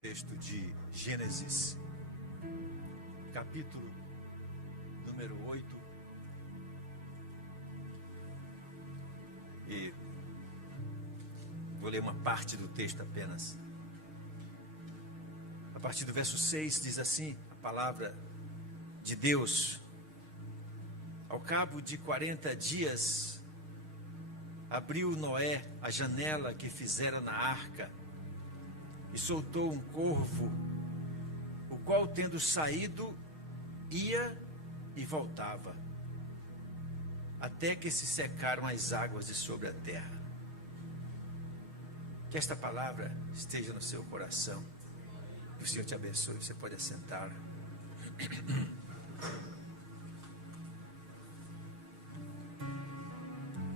Texto de Gênesis, capítulo número 8. E vou ler uma parte do texto apenas. A partir do verso 6 diz assim a palavra de Deus: ao cabo de 40 dias, abriu Noé a janela que fizera na arca, e soltou um corvo, o qual, tendo saído, ia e voltava, até que se secaram as águas de sobre a terra. Que esta palavra esteja no seu coração. Que o Senhor te abençoe. Você pode assentar.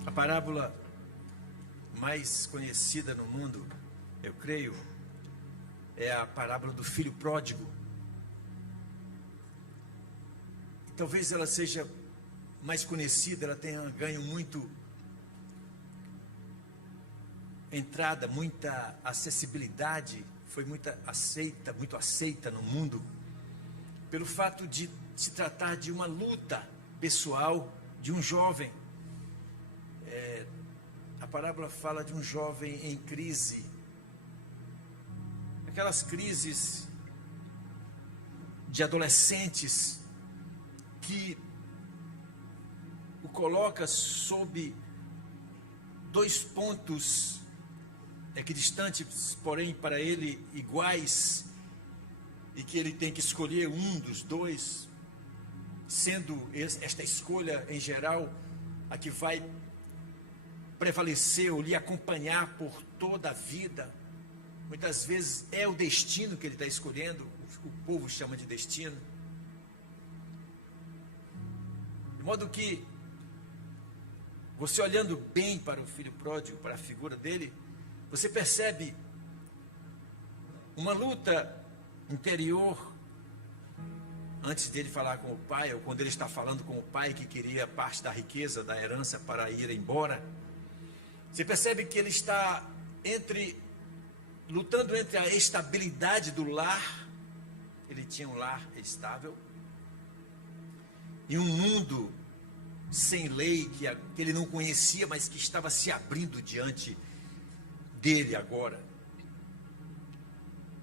A parábola mais conhecida no mundo, eu creio, é a parábola do filho pródigo. Talvez ela seja mais conhecida, ela tenha ganho muito entrada, muita acessibilidade, foi muito aceita no mundo, pelo fato de se tratar de uma luta pessoal de um jovem. A parábola fala de um jovem em crise, aquelas crises de adolescentes que o coloca sob dois pontos equidistantes, porém para ele iguais, e que ele tem que escolher um dos dois, sendo esta escolha em geral a que vai prevalecer ou lhe acompanhar por toda a vida. Muitas vezes é o destino que ele está escolhendo, o povo chama de destino. De modo que, você olhando bem para o filho pródigo, para a figura dele, você percebe uma luta interior, antes dele falar com o pai, ou quando ele está falando com o pai que queria parte da riqueza, da herança para ir embora. Você percebe que ele está lutando entre a estabilidade do lar, ele tinha um lar estável, e um mundo sem lei que ele não conhecia, mas que estava se abrindo diante dele agora.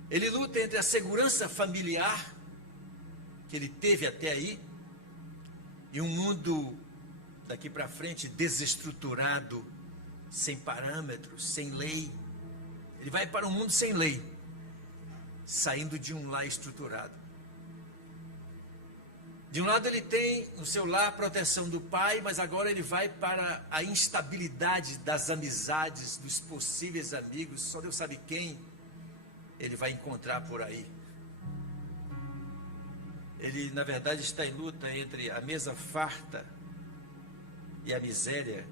Ele luta entre a segurança familiar que ele teve até aí, e um mundo daqui para frente desestruturado, sem parâmetros, sem lei. Ele vai para um mundo sem lei, saindo de um lar estruturado. De um lado ele tem no seu lar a proteção do pai, mas agora ele vai para a instabilidade das amizades, dos possíveis amigos, só Deus sabe quem ele vai encontrar por aí. Ele, na verdade, está em luta entre a mesa farta e a miséria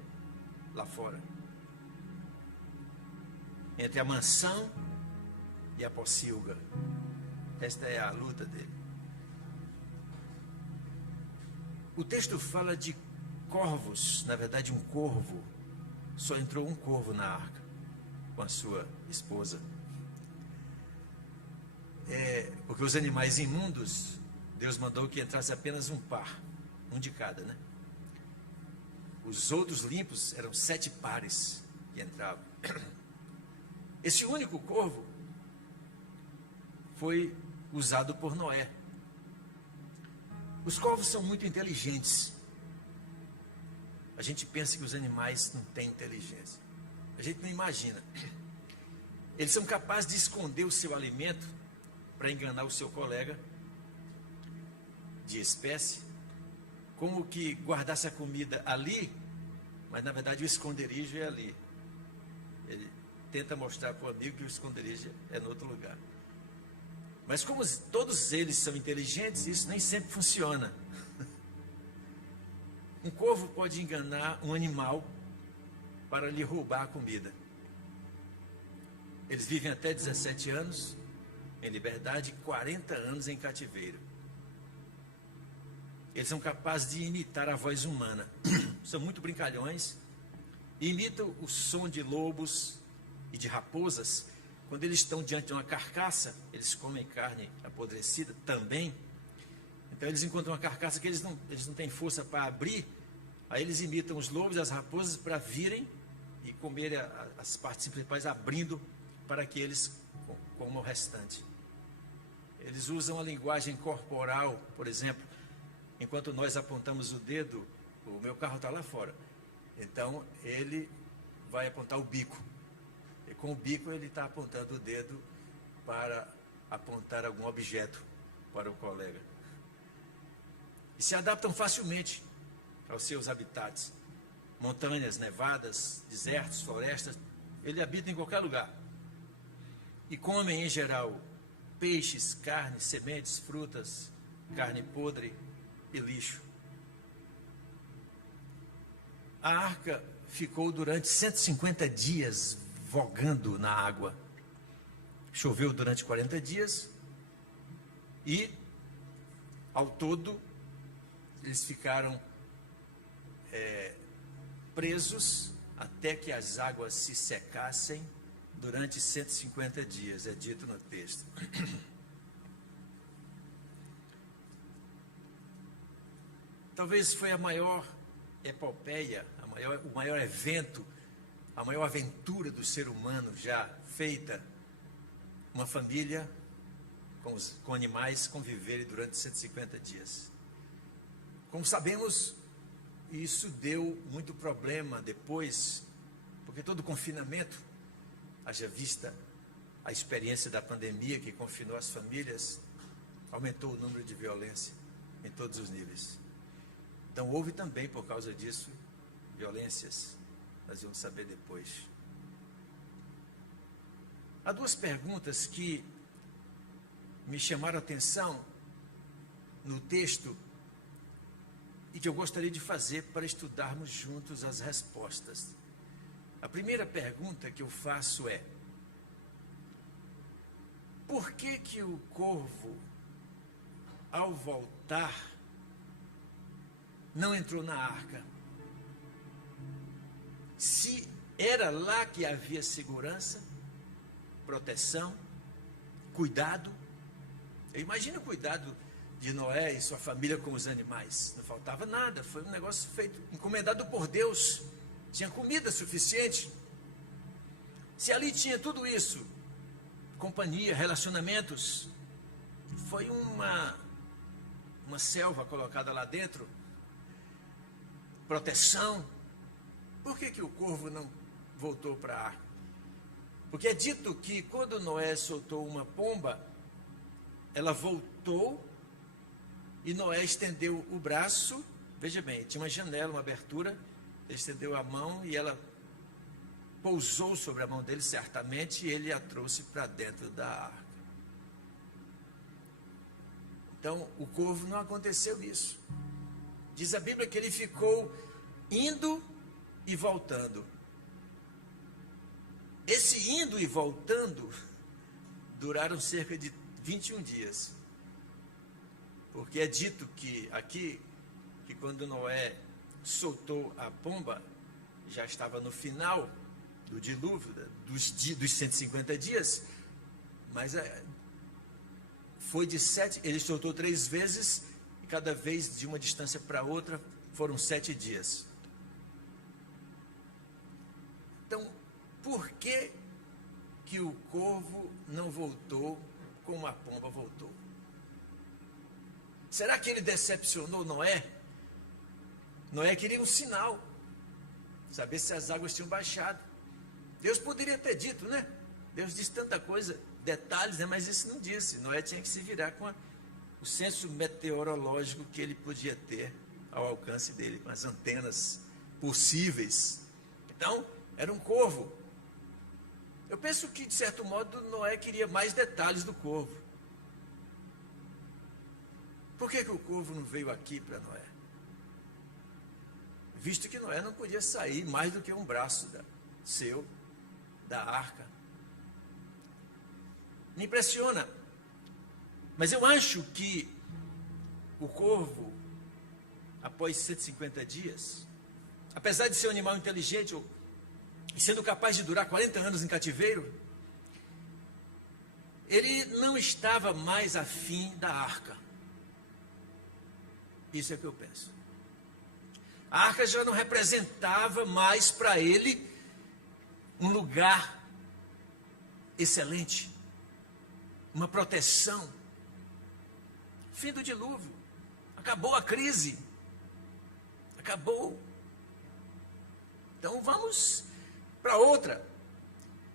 lá fora. Entre a mansão e a pocilga. Esta é a luta dele. O texto fala de corvos, na verdade um corvo. Só entrou um corvo na arca com a sua esposa. Porque os animais imundos, Deus mandou que entrasse apenas um par, um de cada, né? Os outros limpos eram 7 pares que entravam. Esse único corvo foi usado por Noé. Os corvos são muito inteligentes. A gente pensa que os animais não têm inteligência. A gente não imagina. Eles são capazes de esconder o seu alimento para enganar o seu colega de espécie, como que guardasse a comida ali, mas na verdade o esconderijo é ali. Ele tenta mostrar para o amigo que o esconderijo é no outro lugar. Mas como todos eles são inteligentes, isso nem sempre funciona. Um corvo pode enganar um animal para lhe roubar a comida. Eles vivem até 17 anos em liberdade, 40 anos em cativeiro. Eles são capazes de imitar a voz humana. São muito brincalhões. Imitam o som de lobos e de raposas, quando eles estão diante de uma carcaça, eles comem carne apodrecida também. Então eles encontram uma carcaça que eles não têm força para abrir, aí eles imitam os lobos e as raposas para virem e comerem as partes principais, abrindo para que eles comam o restante. Eles usam a linguagem corporal, por exemplo, enquanto nós apontamos o dedo, o meu carro está lá fora, então ele vai apontar o bico, e com o bico ele está apontando o dedo para apontar algum objeto para o colega. E se adaptam facilmente aos seus habitats, montanhas, nevadas, desertos, florestas, ele habita em qualquer lugar. E comem, em geral, peixes, carne, sementes, frutas, carne podre e lixo. A arca ficou durante 150 dias vogando na água. Choveu durante 40 dias e, ao todo, eles ficaram presos até que as águas se secassem durante 150 dias, é dito no texto. Talvez foi a maior epopeia, o maior evento, a maior aventura do ser humano já feita, uma família com animais conviverem durante 150 dias. Como sabemos, isso deu muito problema depois, porque todo confinamento, haja vista a experiência da pandemia que confinou as famílias, aumentou o número de violência em todos os níveis. Então houve também, por causa disso, violências. Nós vamos saber depois. Há duas perguntas que me chamaram a atenção no texto e que eu gostaria de fazer para estudarmos juntos as respostas. A primeira pergunta que eu faço é: por que que o corvo, ao voltar, não entrou na arca? Se era lá que havia segurança, proteção, cuidado. Eu imagino o cuidado de Noé e sua família com os animais. Não faltava nada, foi um negócio feito, encomendado por Deus. Tinha comida suficiente. Se ali tinha tudo isso, companhia, relacionamentos, foi uma selva colocada lá dentro, proteção. Por que que o corvo não voltou para a arca? Porque é dito que quando Noé soltou uma pomba, ela voltou e Noé estendeu o braço. Veja bem, tinha uma janela, uma abertura, ele estendeu a mão e ela pousou sobre a mão dele, certamente, e ele a trouxe para dentro da arca. Então, o corvo não aconteceu isso. Diz a Bíblia que ele ficou indo e voltando. Esse indo e voltando duraram cerca de 21 dias. Porque é dito que aqui, que quando Noé soltou a pomba, já estava no final do dilúvio, dos 150 dias, mas foi de 7, ele soltou 3 vezes, e cada vez de uma distância para outra, foram 7 dias. Então, por que que o corvo não voltou como a pomba voltou? Será que ele decepcionou Noé? Noé queria um sinal, saber se as águas tinham baixado. Deus poderia ter dito, né? Deus disse tanta coisa, detalhes, né? Mas isso não disse. Noé tinha que se virar com o senso meteorológico que ele podia ter ao alcance dele, com as antenas possíveis. Então, era um corvo. Eu penso que, de certo modo, Noé queria mais detalhes do corvo. Por que que o corvo não veio aqui para Noé? Visto que Noé não podia sair mais do que um braço da arca. Me impressiona. Mas eu acho que o corvo, após 150 dias, apesar de ser um animal inteligente e sendo capaz de durar 40 anos em cativeiro, ele não estava mais afim da arca. Isso é o que eu penso. A arca já não representava mais para ele um lugar excelente, uma proteção. Fim do dilúvio, acabou a crise, acabou. Então vamos para outra.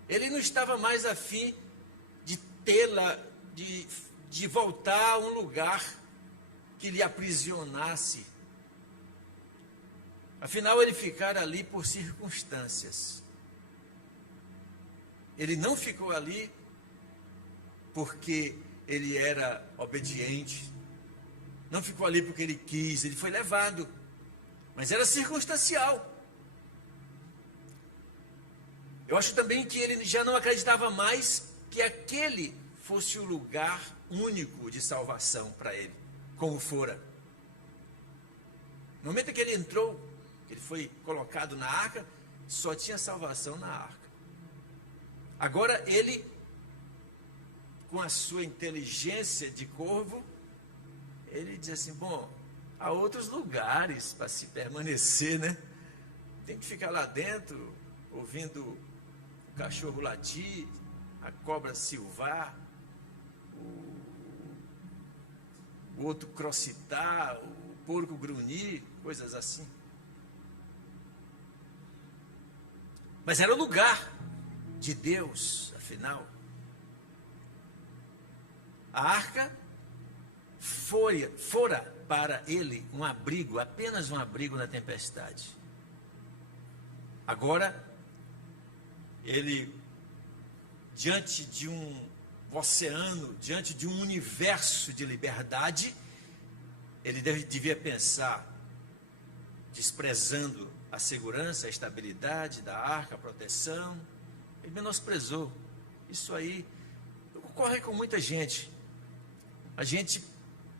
Ele não estava mais afim de tê-la, de voltar a um lugar que lhe aprisionasse. Afinal, ele ficara ali por circunstâncias. Ele não ficou ali porque ele era obediente. Não ficou ali porque ele quis, ele foi levado. Mas era circunstancial. Eu acho também que ele já não acreditava mais que aquele fosse o lugar único de salvação para ele, como fora. No momento em que ele entrou, ele foi colocado na arca, só tinha salvação na arca. Agora ele, com a sua inteligência de corvo, ele diz assim, bom, há outros lugares para se permanecer, né? Tem que ficar lá dentro, ouvindo o cachorro latir, a cobra silvar, o outro crocitar, o porco grunhir, coisas assim. Mas era o lugar de Deus, afinal. A arca fora para ele um abrigo, apenas um abrigo na tempestade. Agora, ele, diante de um oceano, diante de um universo de liberdade, ele devia pensar, desprezando a segurança, a estabilidade da arca, a proteção, ele menosprezou. Isso aí ocorre com muita gente. A gente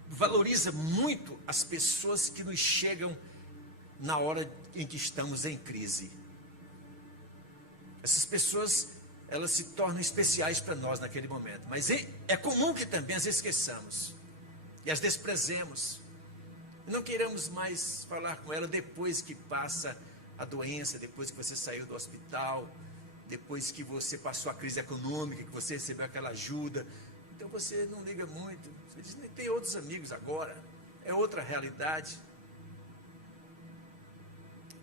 valoriza muito as pessoas que nos chegam na hora em que estamos em crise. Essas pessoas, elas se tornam especiais para nós naquele momento. Mas é comum que também as esqueçamos e as desprezemos. Não queiramos mais falar com ela depois que passa a doença, depois que você saiu do hospital, depois que você passou a crise econômica, que você recebeu aquela ajuda. Então você não liga muito. Você diz, tem outros amigos agora, é outra realidade.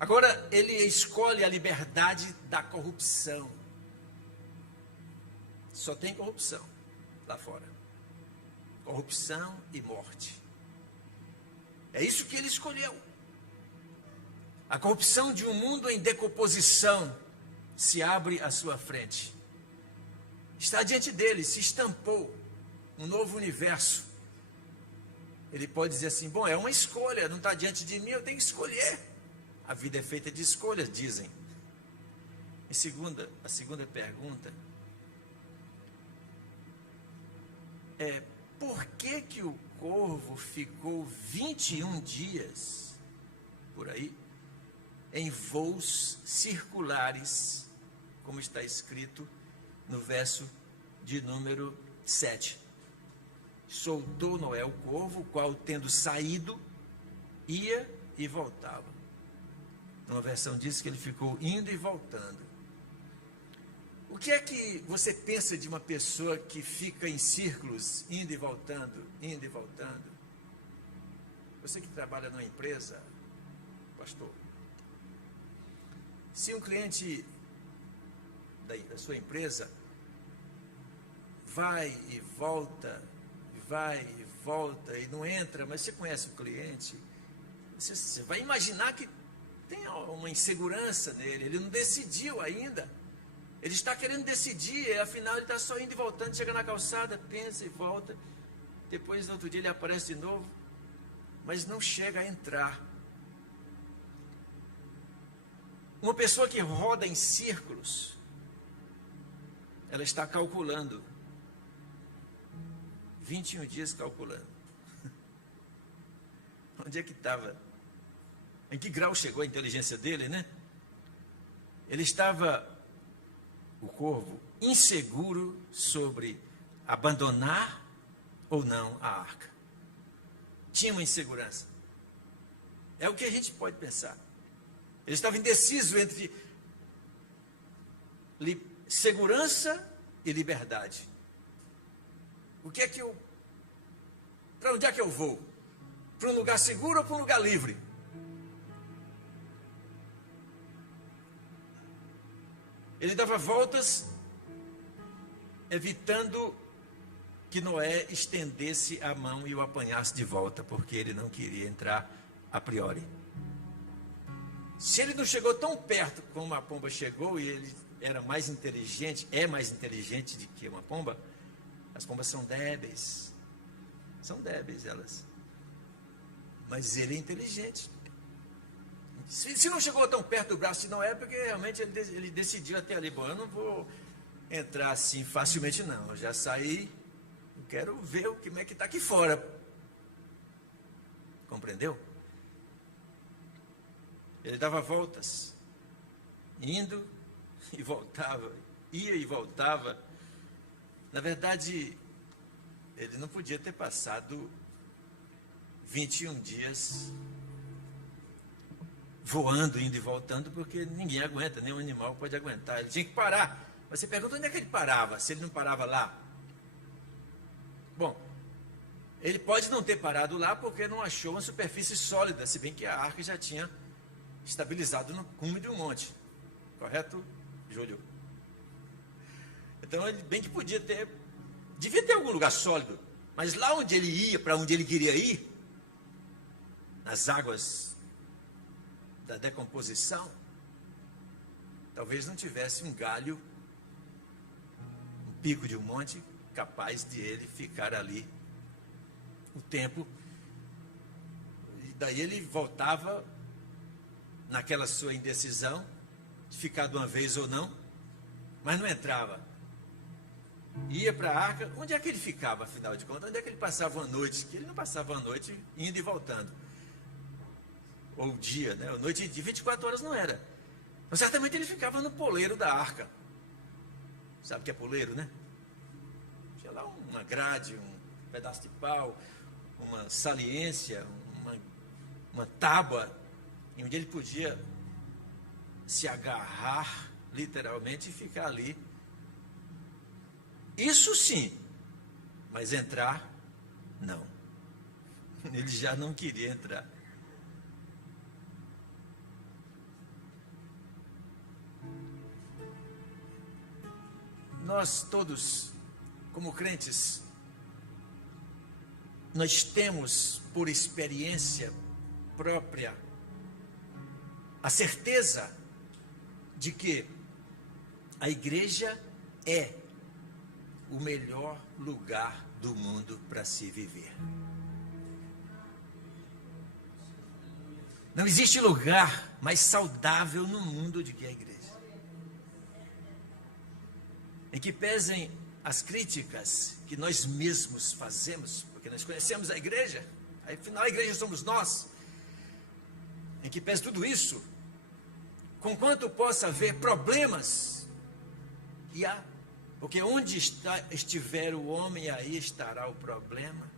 Agora ele escolhe a liberdade da corrupção. Só tem corrupção lá fora. Corrupção e morte. É isso que ele escolheu. A corrupção de um mundo em decomposição se abre à sua frente. Está diante dele, se estampou um novo universo. Ele pode dizer assim, bom, é uma escolha, não está diante de mim, eu tenho que escolher. A vida é feita de escolhas, dizem. A segunda pergunta é, por que o corvo ficou 21 dias por aí em voos circulares, como está escrito no verso de número 7. Soltou Noé o corvo, o qual, tendo saído, ia e voltava. Numa versão diz que ele ficou indo e voltando. O que é que você pensa de uma pessoa que fica em círculos, indo e voltando, indo e voltando? Você que trabalha numa empresa, pastor, se um cliente da sua empresa vai e volta e não entra, mas você conhece o cliente, você vai imaginar que tem uma insegurança nele, ele não decidiu ainda, ele está querendo decidir, afinal ele está só indo e voltando, chega na calçada, pensa e volta, depois no outro dia ele aparece de novo, mas não chega a entrar. Uma pessoa que roda em círculos, ela está calculando, 21 dias calculando. Onde é que estava? Em que grau chegou a inteligência dele, né? Ele estava, o corvo, inseguro sobre abandonar ou não a arca. Tinha uma insegurança. É o que a gente pode pensar. Ele estava indeciso entre segurança e liberdade. Para onde é que eu vou? Para um lugar seguro ou para um lugar livre? Ele dava voltas, evitando que Noé estendesse a mão e o apanhasse de volta, porque ele não queria entrar a priori. Se ele não chegou tão perto como a pomba chegou, e ele era mais inteligente, é mais inteligente do que uma pomba, as pombas são débeis elas, mas ele é inteligente. Se não chegou tão perto do braço de Noé, porque realmente ele decidiu até ali, bom, eu não vou entrar assim facilmente não, eu já saí, eu quero ver como é que está aqui fora. Compreendeu? Ele dava voltas, indo e voltava, ia e voltava. Na verdade, ele não podia ter passado 21 dias voando, indo e voltando, porque ninguém aguenta, nenhum animal pode aguentar. Ele tinha que parar. Você pergunta onde é que ele parava, se ele não parava lá. Bom, ele pode não ter parado lá porque não achou uma superfície sólida, se bem que a arca já tinha estabilizado no cume de um monte. Correto, Júlio? Então, ele bem que devia ter algum lugar sólido, mas lá onde ele ia, para onde ele queria ir, nas águas da decomposição, talvez não tivesse um galho, um pico de um monte, capaz de ele ficar ali o tempo. E daí ele voltava naquela sua indecisão, de ficar de uma vez ou não, mas não entrava. Ia para a arca. Onde é que ele ficava, afinal de contas? Onde é que ele passava uma noite? Que ele não passava uma noite indo e voltando. Ou dia, né? A noite de 24 horas não era. Então, certamente ele ficava no poleiro da arca. Sabe o que é poleiro, né? Tinha lá uma grade, um pedaço de pau, uma saliência, uma tábua, em onde ele podia se agarrar, literalmente, e ficar ali. Isso sim, mas entrar, não. Ele já não queria entrar. Nós todos, como crentes, nós temos por experiência própria a certeza de que a igreja é o melhor lugar do mundo para se viver. Não existe lugar mais saudável no mundo do que a igreja. Em que pesem as críticas que nós mesmos fazemos, porque nós conhecemos a igreja, afinal a igreja somos nós. Em que pese tudo isso, conquanto possa haver problemas, e há, porque onde estiver o homem, aí estará o problema.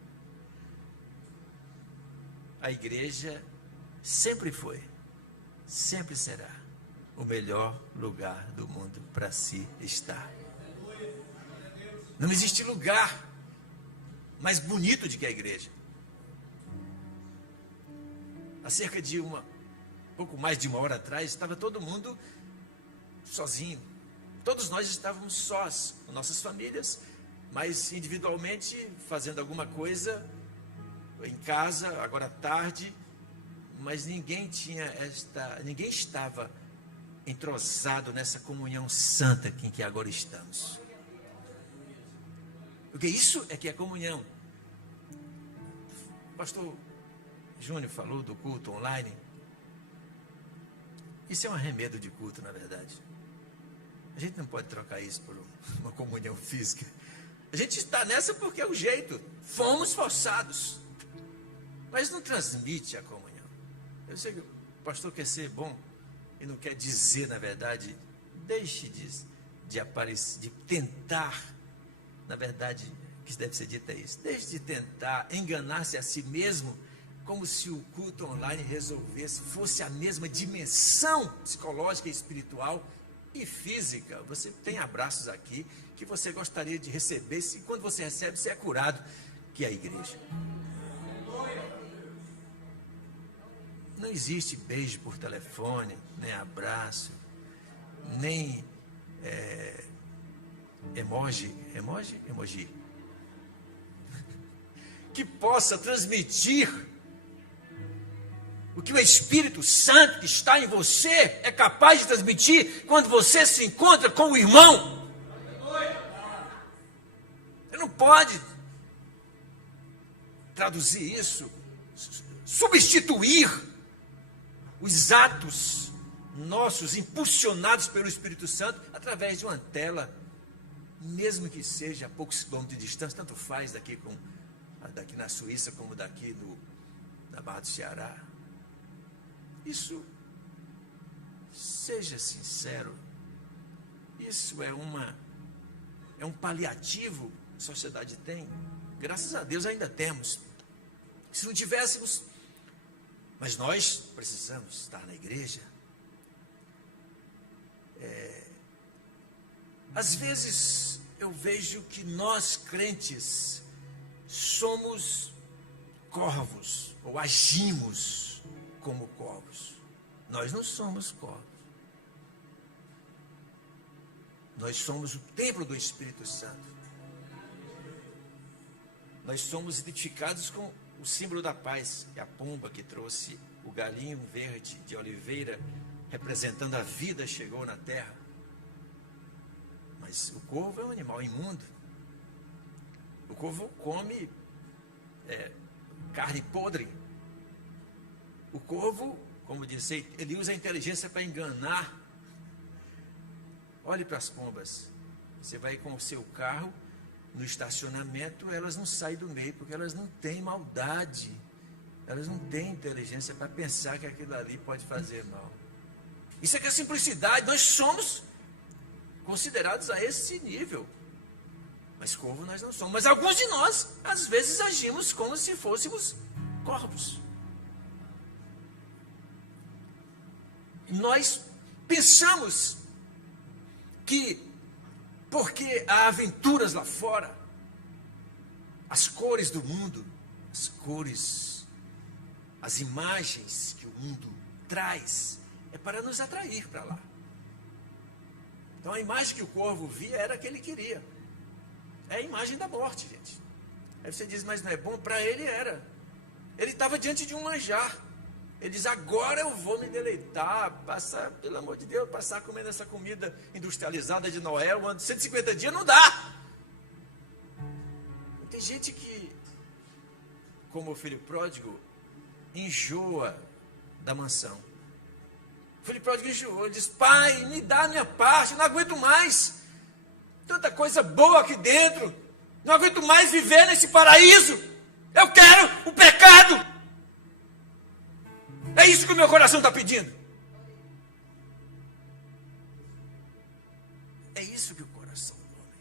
A igreja sempre foi, sempre será o melhor lugar do mundo para se estar. Não existe lugar mais bonito do que a igreja. Há cerca de pouco mais de uma hora atrás, estava todo mundo sozinho. Todos nós estávamos sós, com nossas famílias, mas individualmente fazendo alguma coisa em casa, agora à tarde, mas ninguém estava entrosado nessa comunhão santa em que agora estamos. Porque isso é que é comunhão. O pastor Júnior falou do culto online. Isso é um arremedo de culto, na verdade. A gente não pode trocar isso por uma comunhão física. A gente está nessa porque é o jeito. Fomos forçados. Mas não transmite a comunhão. Eu sei que o pastor quer ser bom e não quer dizer, na verdade, deixe de aparecer, de tentar, na verdade, que deve ser dito é isso. Deixe de tentar enganar-se a si mesmo, como se o culto online fosse a mesma dimensão psicológica, espiritual e física. Você tem abraços aqui que você gostaria de receber, se quando você recebe, você é curado, que é a igreja. Não existe beijo por telefone, nem abraço, nem emoji, que possa transmitir o que o Espírito Santo que está em você é capaz de transmitir quando você se encontra com o irmão. Você não pode traduzir isso, substituir os atos nossos impulsionados pelo Espírito Santo através de uma tela, mesmo que seja a poucos quilômetros de distância, tanto faz daqui na Suíça como daqui na Barra do Ceará. Isso, seja sincero, isso é um paliativo que a sociedade tem. Graças a Deus ainda temos. Se não tivéssemos, mas nós precisamos estar na igreja. Às vezes eu vejo que nós crentes somos corvos, ou agimos como corvos. Nós não somos corvos. Nós somos o templo do Espírito Santo. Nós somos identificados com o símbolo da paz, que é a pomba que trouxe o galinho verde de oliveira, representando a vida, chegou na terra. Mas o corvo é um animal imundo. O corvo come carne podre. O corvo, como disse, ele usa a inteligência para enganar. Olhe para as pombas. Você vai com o seu carro no estacionamento, elas não saem do meio, porque elas não têm maldade. Elas não têm inteligência para pensar que aquilo ali pode fazer mal. Isso é que é simplicidade. Nós somos considerados a esse nível. Mas corvo nós não somos. Mas alguns de nós, às vezes, agimos como se fôssemos corvos. Nós pensamos que, porque há aventuras lá fora, as cores do mundo, as cores, as imagens que o mundo traz, é para nos atrair para lá. Então a imagem que o corvo via era a que ele queria. É a imagem da morte, gente. Aí você diz, mas não é bom? Para ele era. Ele estava diante de um manjar. Ele diz, agora eu vou me deleitar, passar, pelo amor de Deus, passar comendo essa comida industrializada de Noel, 150 dias, não dá. Tem gente que, como o filho pródigo, enjoa da mansão. O filho pródigo enjoou, ele diz, pai, me dá a minha parte, eu não aguento mais. Tanta coisa boa aqui dentro, não aguento mais viver nesse paraíso. Eu quero o pecado. É isso que o meu coração está pedindo. É isso que o coração do homem.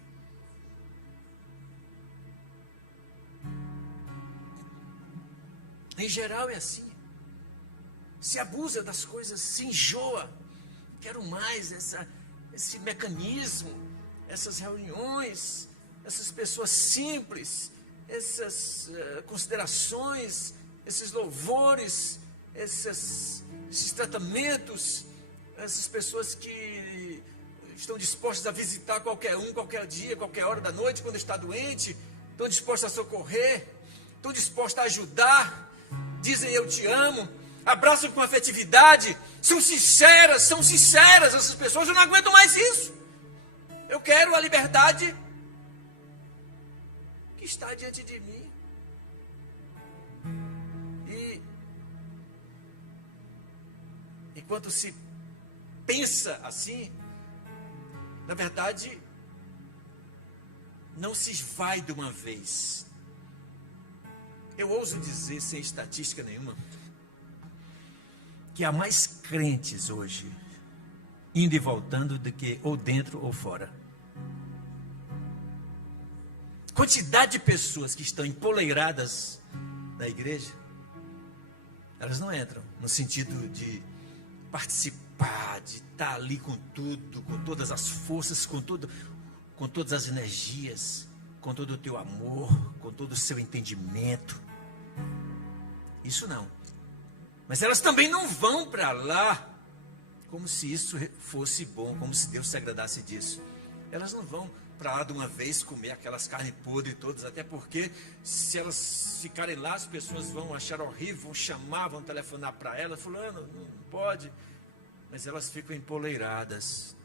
Em geral é assim. Se abusa das coisas, se enjoa. Quero mais esse mecanismo, essas reuniões, essas pessoas simples, essas considerações, esses louvores, esses tratamentos, essas pessoas que estão dispostas a visitar qualquer um, qualquer dia, qualquer hora da noite, quando está doente, estão dispostas a socorrer, estão dispostas a ajudar, dizem eu te amo, abraçam com afetividade, são sinceras essas pessoas. Eu não aguento mais isso. Eu quero a liberdade que está diante de mim. Enquanto se pensa assim, na verdade, não se vai de uma vez. Eu ouso dizer, sem estatística nenhuma, que há mais crentes hoje, indo e voltando, do que ou dentro ou fora. quantidade de pessoas que estão empoleiradas na igreja, elas não entram no sentido de participar, de estar ali com tudo, com todas as forças, com todas as energias, com todo o teu amor, com todo o seu entendimento. Isso não. Mas elas também não vão para lá como se isso fosse bom, como se Deus se agradasse disso. Elas não vão para lá de uma vez comer aquelas carnes podres todas, até porque se elas ficarem lá, as pessoas vão achar horrível, vão chamar, vão telefonar para elas, fulano, não pode. Mas elas ficam empoleiradas.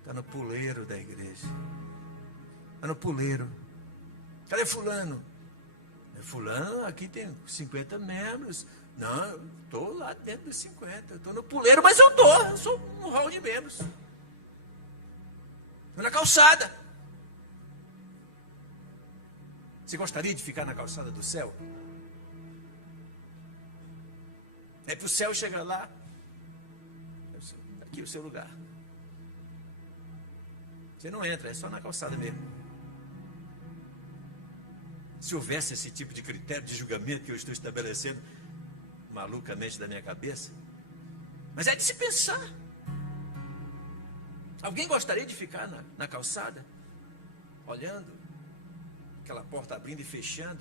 Está no puleiro da igreja. Está no puleiro. Cadê fulano? Fulano, aqui tem 50 membros. Não, estou lá dentro dos 50. Estou no puleiro, mas eu sou um hall de membros. Estou na calçada. Você gostaria de ficar na calçada do céu? É para o céu chegar lá. Aqui o seu lugar. Você não entra, é só na calçada mesmo. Se houvesse esse tipo de critério de julgamento que eu estou estabelecendo malucamente da minha cabeça, mas é de se pensar. Alguém gostaria de ficar na calçada, olhando aquela porta abrindo e fechando,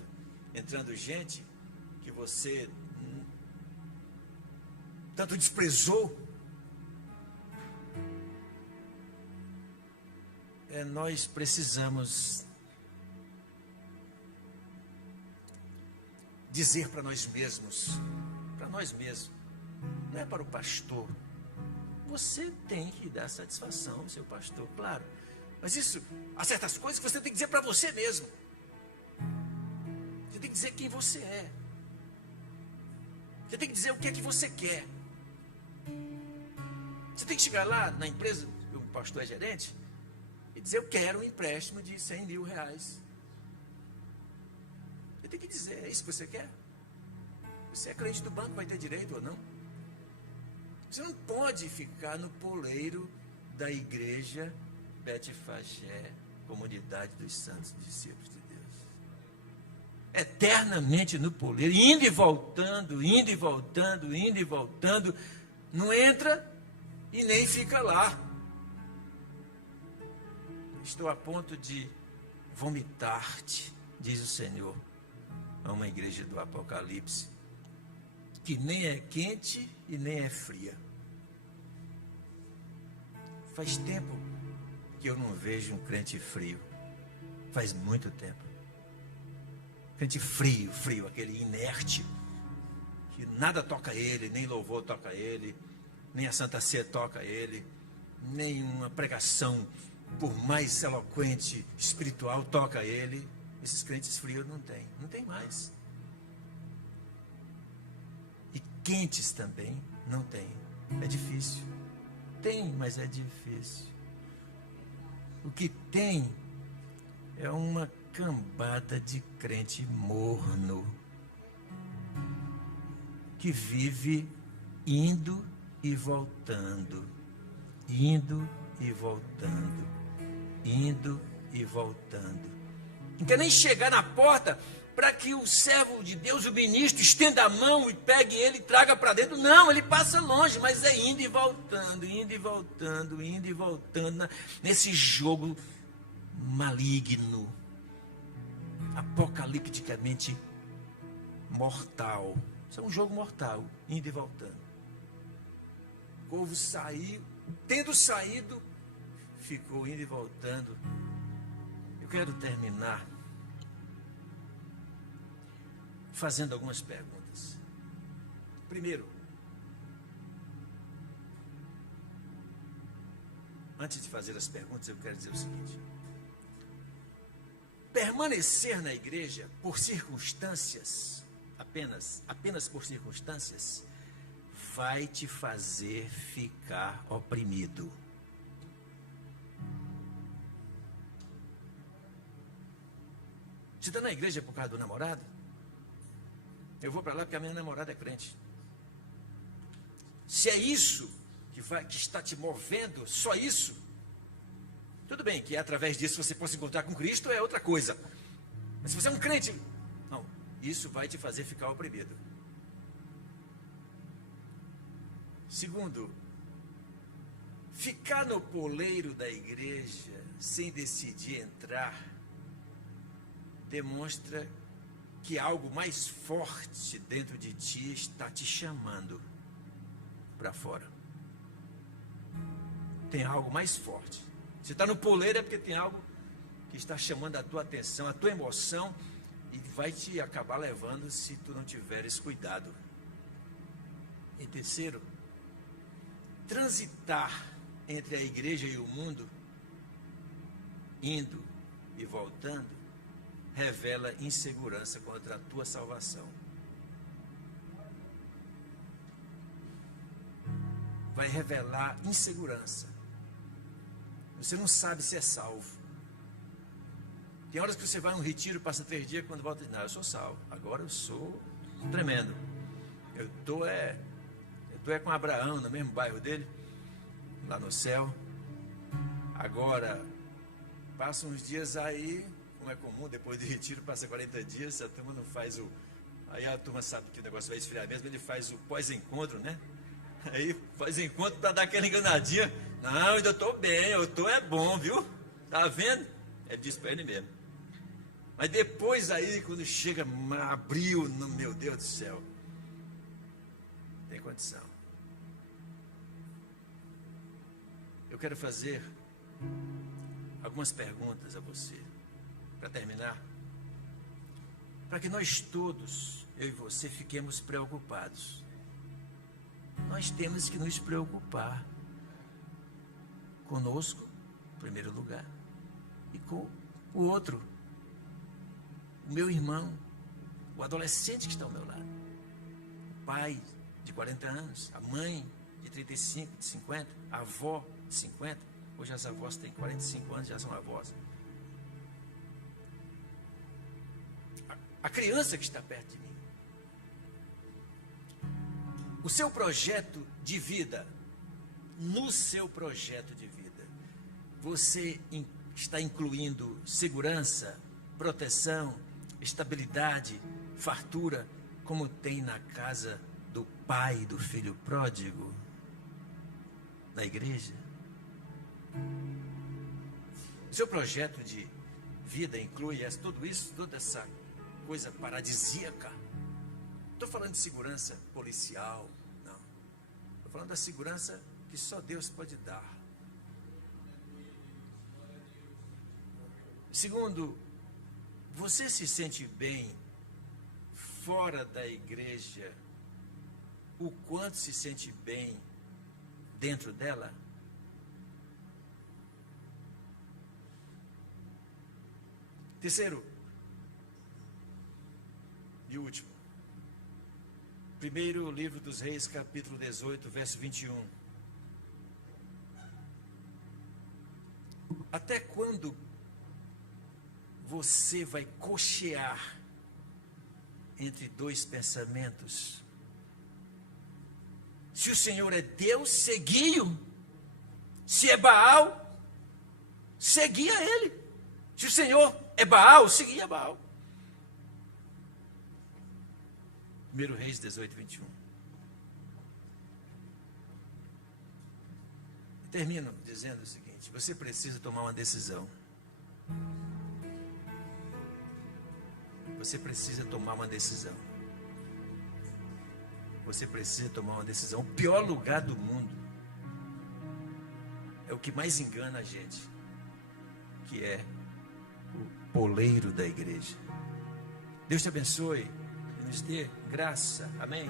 entrando gente que você tanto desprezou? Nós precisamos dizer para nós mesmos, não é para o pastor. Você tem que dar satisfação ao seu pastor, claro. Mas há certas coisas que você tem que dizer para você mesmo. Você tem que dizer quem você é. Você tem que dizer o que é que você quer. Você tem que chegar lá na empresa, o pastor é gerente, e dizer, eu quero um empréstimo de 100 mil reais. Você tem que dizer, é isso que você quer? Você é cliente do banco, vai ter direito ou não? Você não pode ficar no poleiro da igreja Betfagé, Comunidade dos Santos Discípulos de Deus. Eternamente no poleiro, indo e voltando, indo e voltando, indo e voltando. Não entra e nem fica lá. Estou a ponto de vomitar-te, diz o Senhor a uma igreja do Apocalipse, que nem é quente e nem é fria. Faz tempo que eu não vejo um crente frio. Faz muito tempo. Crente frio, aquele inerte, que nada toca ele, nem louvor toca ele, nem a Santa Ceia toca ele, nem uma pregação, por mais eloquente, espiritual, toca ele. Esses crentes frios não tem mais. E quentes também não tem. É difícil. Tem, mas é difícil. O que tem é uma cambada de crente morno, que vive indo e voltando, indo e voltando, indo e voltando. Não quer nem chegar na porta para que o servo de Deus, o ministro, estenda a mão e pegue ele e traga para dentro. Não, ele passa longe, mas é indo e voltando, indo e voltando, indo e voltando, nesse jogo maligno, apocalipticamente mortal. Isso é um jogo mortal, indo e voltando. O povo saiu, tendo saído, ficou indo e voltando. Eu quero terminar fazendo algumas perguntas. Primeiro, antes de fazer as perguntas, eu quero dizer o seguinte: permanecer na igreja por circunstâncias, apenas por circunstâncias, vai te fazer ficar oprimido. Você está na igreja por causa do namorado? Eu vou para lá porque a minha namorada é crente. Se é isso que está te movendo, só isso, Tudo bem que através disso você possa encontrar com Cristo, é outra coisa. Mas se você é um crente, não, isso vai te fazer ficar oprimido. Segundo, ficar no poleiro da igreja sem decidir entrar demonstra que algo mais forte dentro de ti está te chamando para fora. Tem algo mais forte. Você está no poleiro é porque tem algo que está chamando a tua atenção, a tua emoção, e vai te acabar levando se tu não tiveres cuidado. E terceiro, transitar entre a igreja e o mundo, indo e voltando, revela insegurança contra a tua salvação. Vai revelar insegurança. Você não sabe se é salvo. Tem horas que você vai a um retiro, passa 3 dias, quando volta, não, eu sou salvo. Agora eu sou tremendo. Eu tô com Abraão, no mesmo bairro dele, lá no céu. Agora, passa uns dias aí, como é comum, depois do retiro, passa 40 dias, a turma não faz o... Aí a turma sabe que o negócio vai esfriar mesmo, ele faz o pós-encontro, né? Aí faz encontro para dar aquela enganadinha. Não, ainda estou bem, eu estou é bom, viu? Tá vendo? É disso para ele mesmo. Mas depois aí, quando chega abril, meu Deus do céu, tem condição. Eu quero fazer algumas perguntas a você, para terminar, para que nós todos, eu e você, fiquemos preocupados. Nós temos que nos preocupar conosco, em primeiro lugar, e com o outro, o meu irmão, o adolescente que está ao meu lado, o pai de 40 anos, a mãe de 35, de 50, a avó de 50, hoje as avós têm 45 anos, já são avós. A criança que está perto de mim. O seu projeto de vida, no seu projeto de vida, você está incluindo segurança, proteção, estabilidade, fartura, como tem na casa do pai do filho pródigo, da igreja? O seu projeto de vida inclui tudo isso, toda essa coisa paradisíaca? Estou falando de segurança policial, não. Estou falando da segurança que só Deus pode dar. Segundo, você se sente bem fora da igreja o quanto se sente bem dentro dela? Terceiro e último, primeiro livro dos Reis, capítulo 18, verso 21. Até quando você vai cochear entre dois pensamentos? Se o Senhor é Deus, segui-o. Se é Baal, seguia ele. Se o Senhor é Baal, seguia Baal. 1 Reis 18, 21. Termino dizendo o seguinte: você precisa tomar uma decisão. Você precisa tomar uma decisão. Você precisa tomar uma decisão. O pior lugar do mundo é o que mais engana a gente, que é o poleiro da igreja. Deus te abençoe e nos dê graça. Amém.